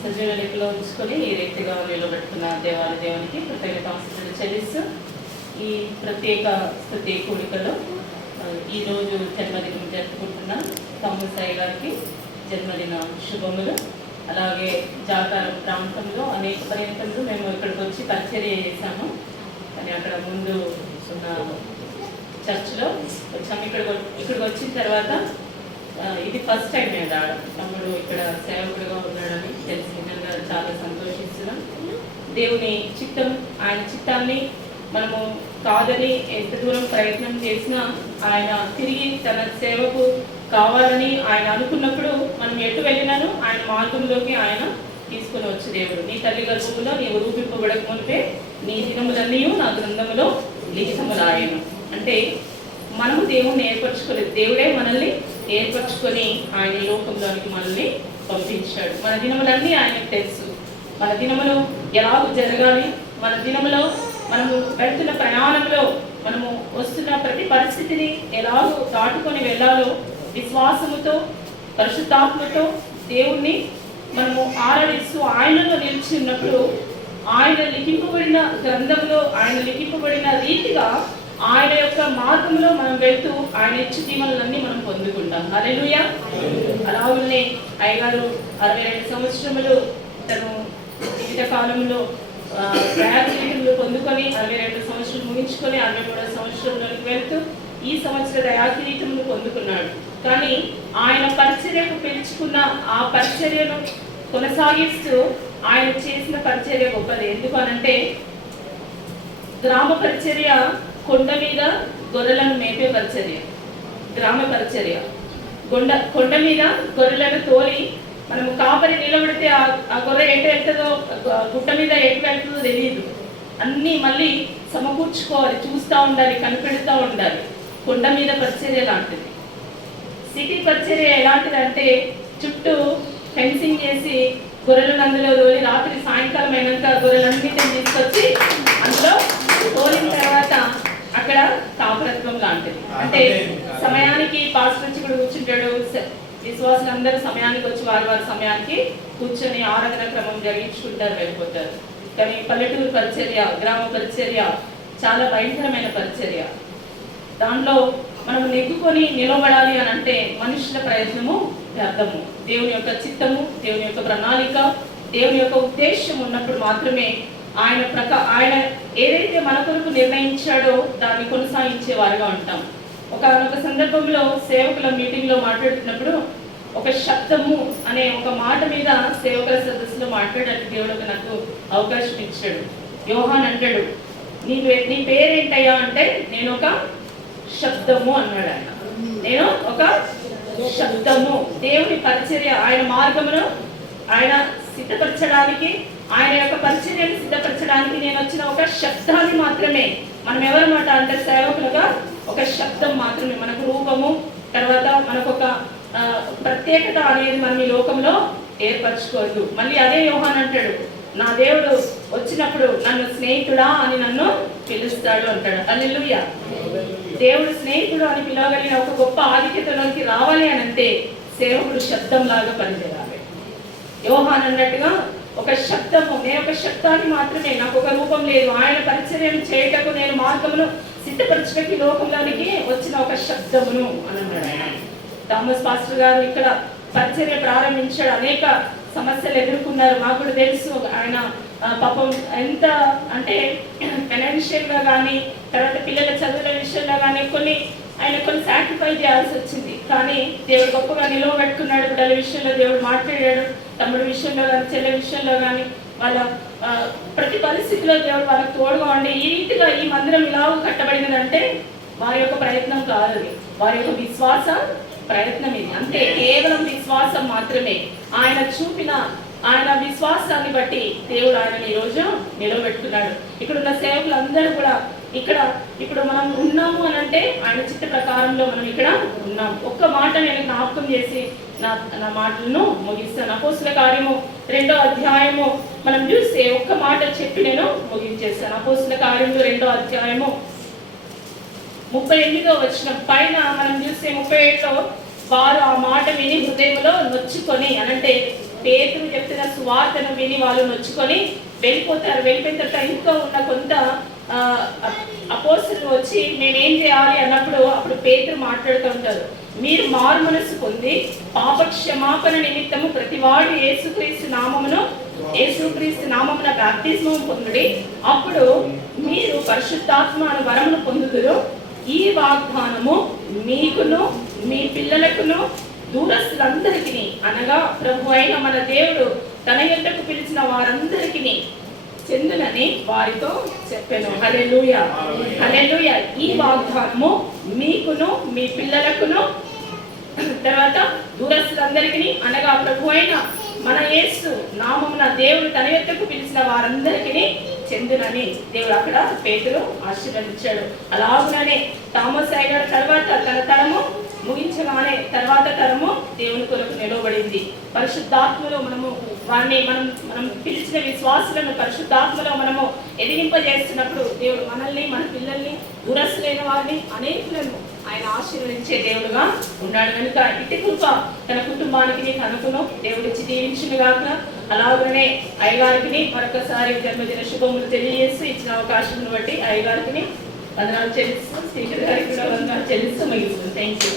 సజీవ లెక్కలో ఉంచుకొని ఈ రీతిగా నిలబెట్టుకున్న దేవాలయ దేవునికి కృతజ్ఞతాస్తుతులు చెల్లిస్తూ ఈ ప్రత్యేక స్తుతి కూడికలో ఈరోజు జన్మదినం జరుపుకుంటున్న తమ్ముడు సాయి గారికి జన్మదిన శుభములు. అలాగే జాకారం ప్రాంతంలో అనేక పర్యటనలు మేము ఇక్కడికి వచ్చి పరిచర్య చేశాము. కానీ అక్కడ ముందు ఉన్న చర్చ్లో వచ్చాము. ఇక్కడికి వచ్చిన తర్వాత ఇది ఫస్ట్ టైం మేము రావడం. తమ్ముడు ఇక్కడ సేవకుడిగా ఉన్నాడని తెలిసి నిజంగా చాలా సంతోషిస్తున్నాం. దేవుని చిత్తం, ఆయన చిత్తాన్ని మనము కాదని ఎంత దూరం ప్రయత్నం చేసినా ఆయన తిరిగి తన సేవకు కావాలని ఆయన అనుకున్నప్పుడు మనం ఎటు వెళ్ళినాను ఆయన మార్గంలోకి ఆయన తీసుకుని వచ్చి దేవుడు నీ తల్లి గర్భములో నీవు రూపింపబడక మునిపే నీ దినములన్నీ నా గ్రంథములో లిఖితములాయను. అంటే మనము దేవుణ్ణి ఏర్పరచుకోలేదు, దేవుడే మనల్ని ఏర్పరచుకొని ఆయన లోకంలోనికి మనల్ని పంపించాడు. మన దినములన్నీ ఆయనకు తెలుసు. మన దినములు ఎలాగూ జరగాలి, మన దినములో మనము వెళ్తున్న ప్రయాణంలో మనము వస్తున్న ప్రతి పరిస్థితిని ఎలాగో దాటుకొని వెళ్ళాలో విశ్వాసముతో పరిశుద్ధాత్మతో దేవుణ్ణి మనము ఆరాధిస్తూ ఆయనలో నిలిచి ఉన్నప్పుడు ఆయన లిఖింపబడిన గ్రంథంలో ఆయన లిఖింపబడిన రీతిగా ఆయన యొక్క మార్గంలో మనం వెళ్తూ ఆయన ఇచ్చి దీవెనలన్నీ మనం పొందుకుంటాం. హల్లెలూయా. అలాగే అయ్యగారు 62 సంవత్సరములు తను జీవిత కాలంలో దయాకిరీటములు పొందుకొని 62 సంవత్సరాలు ముగించుకొని 63వ సంవత్సరంలోకి వెళ్తూ ఈ సంవత్సర దయాకిరీటములు పొందుకున్నాడు. కానీ ఆయన పరిచర్యకు పిలుచుకున్న ఆ పరిచర్యను కొనసాగిస్తూ ఆయన చేసిన పరిచర్య గొప్పది. ఎందుకు అనంటే గ్రామ పరిచర్య కొండ మీద గొర్రెలను మేపే పరిచర్య, గ్రామ పరిచర్య. కొండ మీద గొర్రెలను తోలి మనము కాపరి నిలబడితే ఆ గొర్రె ఎటు వెళ్తుందో గుట్ట మీద ఎటు వెళ్తుందో తెలియదు. అన్నీ మళ్ళీ సమకూర్చుకోవాలి, చూస్తూ ఉండాలి, కనిపెడుతూ ఉండాలి. కొండ మీద పరిచర్య లాంటిది. సిటీ పరిచర్య ఎలాంటిది అంటే చుట్టూ ఫెన్సింగ్ చేసి గొర్రెలను అందులో తోలి రాత్రి సాయంకాలం అయినాక గొర్రెలన్నిటిని తీసుకొచ్చి అందులో తోలిన తర్వాత అక్కడ కాపరత్వం లాంటిది. అంటే సమయానికి పాస్టర్ వచ్చి కూడా కూర్చుంటాడు, విశ్వాసులందరూ సమయానికి వచ్చి వారి సమయానికి కూర్చొని ఆరాధన క్రమం జరిగించుకుంటారు, వెళ్ళిపోతారు. కానీ పల్లెటూరు పరిచర్య, గ్రామ పరిచర్య చాలా భయంకరమైన పరిచర్య. దానిలో మనం నెగ్గుకొని నిలబడాలి అని అంటే మనుషుల ప్రయత్నము వ్యర్థము. దేవుని యొక్క చిత్తము, దేవుని యొక్క ప్రణాళిక, దేవుని యొక్క ఉద్దేశం ఉన్నప్పుడు మాత్రమే ఆయన ఏదైతే మన కొరకు నిర్ణయించాడో దాన్ని కొనసాగించే వారుగా ఉంటాం. ఒక సందర్భంలో సేవకుల మీటింగ్లో మాట్లాడుతున్నప్పుడు ఒక శబ్దము అనే ఒక మాట మీద సేవకుల సదస్సులో మాట్లాడడానికి దేవుడు నాకు అవకాశం ఇచ్చాడు. యోహాన్ అంటాడు, నీ పేరేంటయ్యా అంటే నేను ఒక శబ్దము అన్నాడు. నేను ఒక శబ్దము. దేవుని పరిచర్య, ఆయన మార్గమును ఆయన సిద్ధపరచడానికి, ఆయన యొక్క పరిచర్యను సిద్ధపరచడానికి నేను వచ్చిన ఒక శబ్దాన్ని మాత్రమే. మనం ఎవరన్నమాట అంటే సేవకులుగా ఒక శబ్దం మాత్రమే. మనకు రూపము, తర్వాత మనకు ఒక ప్రత్యేకత అనేది మనం ఈ లోకంలో ఏర్పరచుకోవద్దు. మళ్ళీ అదే యోహాన్ అంటాడు, నా దేవుడు వచ్చినప్పుడు నన్ను స్నేహితుడా అని నన్ను పిలుస్తాడు అంటాడు. హల్లెలూయా. దేవుడు స్నేహితుడు అని పిలవగలిగిన ఒక గొప్ప ఆధిక్యతలోకి రావాలి అని అంటే సేవకుడు శబ్దం లాగా పనిచేయాలి. యోహాన్ అన్నట్టుగా ఒక శబ్దము, నేను ఒక శబ్దాన్ని మాత్రమే, నాకు ఒక రూపం లేదు. ఆయన పరిచర్యను చేయటకు నేను మార్గమును సిద్ధపరచడానికి లోకంలోనికి వచ్చిన ఒక శబ్దమును అని అన్నాడు ఆయన. థామస్ పాస్టర్ గారు ఇక్కడ పరిచర్య ప్రారంభించాడు. అనేక సమస్యలు ఎదుర్కొన్నారు, మాకు కూడా తెలుసు. ఆయన పాపం ఎంత అంటే ఫైనాన్షియల్గా కానీ, తర్వాత పిల్లల చదువుల విషయంలో కానీ ఆయన కొన్ని సాక్రిఫైస్ చేయాల్సి వచ్చింది. కానీ దేవుడు గొప్పగా నిలవబెట్టుకున్నాడు. బిడ్డల విషయంలో దేవుడు మాట్లాడాడు, తమ్ముడి విషయంలో కానీ, చెల్లె విషయంలో కానీ, వాళ్ళ ప్రతి పరిస్థితిలో దేవుడు వాళ్ళకి తోడుగా ఉండి ఈ రీతిగా ఈ మందిరం ఇలా కట్టబడినదంటే వారి యొక్క ప్రయత్నం కాదు, వారి యొక్క విశ్వాస ప్రయత్నం ఇది. అంతే, కేవలం విశ్వాసం మాత్రమే. ఆయన చూపిన ఆయన విశ్వాసాన్ని బట్టి దేవుడు ఆయనని ఈరోజు నిలవబెట్టుకున్నాడు. ఇక్కడ ఉన్న సేవకులందరూ కూడా ఇప్పుడు మనం ఉన్నాము అని అంటే ఆయన చిత్త ప్రకారంలో మనం ఇక్కడ ఉన్నాం. ఒక్క మాట నేను జ్ఞాపకం చేసి నా మాటలను ముగిస్తాను. అపోస్తుల కార్యము 2వ అధ్యాయము మనం చూస్తే ఒక్క మాట చెప్పి నేను ముగించేస్తాను. అపోస్తుల కార్యము 2వ అధ్యాయము 38వ వచనం పైన మనం చూస్తే 37లో వారు ఆ మాట విని హృదయంలో నొచ్చుకొని అనంటే పేతురు చెప్తున్న సువార్తను విని వాళ్ళు నొచ్చుకొని వెళ్ళిపోతారు. వెళ్ళిపోయిన తర్వాత ఇంకా ఉన్న కొంత అపోస్తలులు వచ్చి నేనేం చేయాలి అన్నప్పుడు అప్పుడు పేతురు మాట్లాడుతూ ఉంటారు, మీరు మారు మనస్సు పొంది పాప క్షమాపణ నిమిత్తము ప్రతివాడు యేసుక్రీస్తు నామమున బాప్తిస్మం పొందుడి, అప్పుడు మీరు పరిశుద్ధాత్మ అను వరమును పొందుదురు. ఈ వాగ్దానము మీకును మీ పిల్లలకును దూరస్తులందరికీ అనగా ప్రభు అయిన మన దేవుడు తన యొద్దకు పిలిచిన వారందరికీ చెందునని వారితో చెప్పాను. హల్లెలూయా, హల్లెలూయా. ఈ వాగ్దానము మీకును మీ పిల్లలకును తర్వాత దూరస్తులందరికీ అనగా ప్రభు అయిన మన యేసు నామమున దేవుడు తన యొద్దకు పిలిచిన వారందరికీ చెందునని దేవుడు అక్కడ పేతురు ఆశీర్వదించాడు. అలాగుననే థామస్ అయ్యాడు. తర్వాత తన తరము ముగించగానే తర్వాత తరము దేవుని కొరకు నిలవబడింది. పరిశుద్ధాత్మలో మనం పిలిచిన విశ్వాసులను పరిశుద్ధాత్మలో మనము ఎదిగింపజేస్తున్నప్పుడు దేవుడు మనల్ని మన పిల్లల్ని దూరస్తులైన వారిని అనేకులను ఆయన ఆశీర్వదించే దేవుడుగా ఉన్నాడు. కనుక ఇటు కృప తన కుటుంబానికి తనకును దేవుడిచ్చి దీవించునుగాక. అలాగనే అయ్యగారికి మరొకసారి జన్మదిన శుభములు తెలియజేస్తూ ఇచ్చిన అవకాశం బట్టి అయ్యగారికి వందనాలు చెల్లిస్తూ స్పీకర్ గారికి కూడా వందనాలు చెల్లిస్తూ ముగిస్తుంది. Thank you.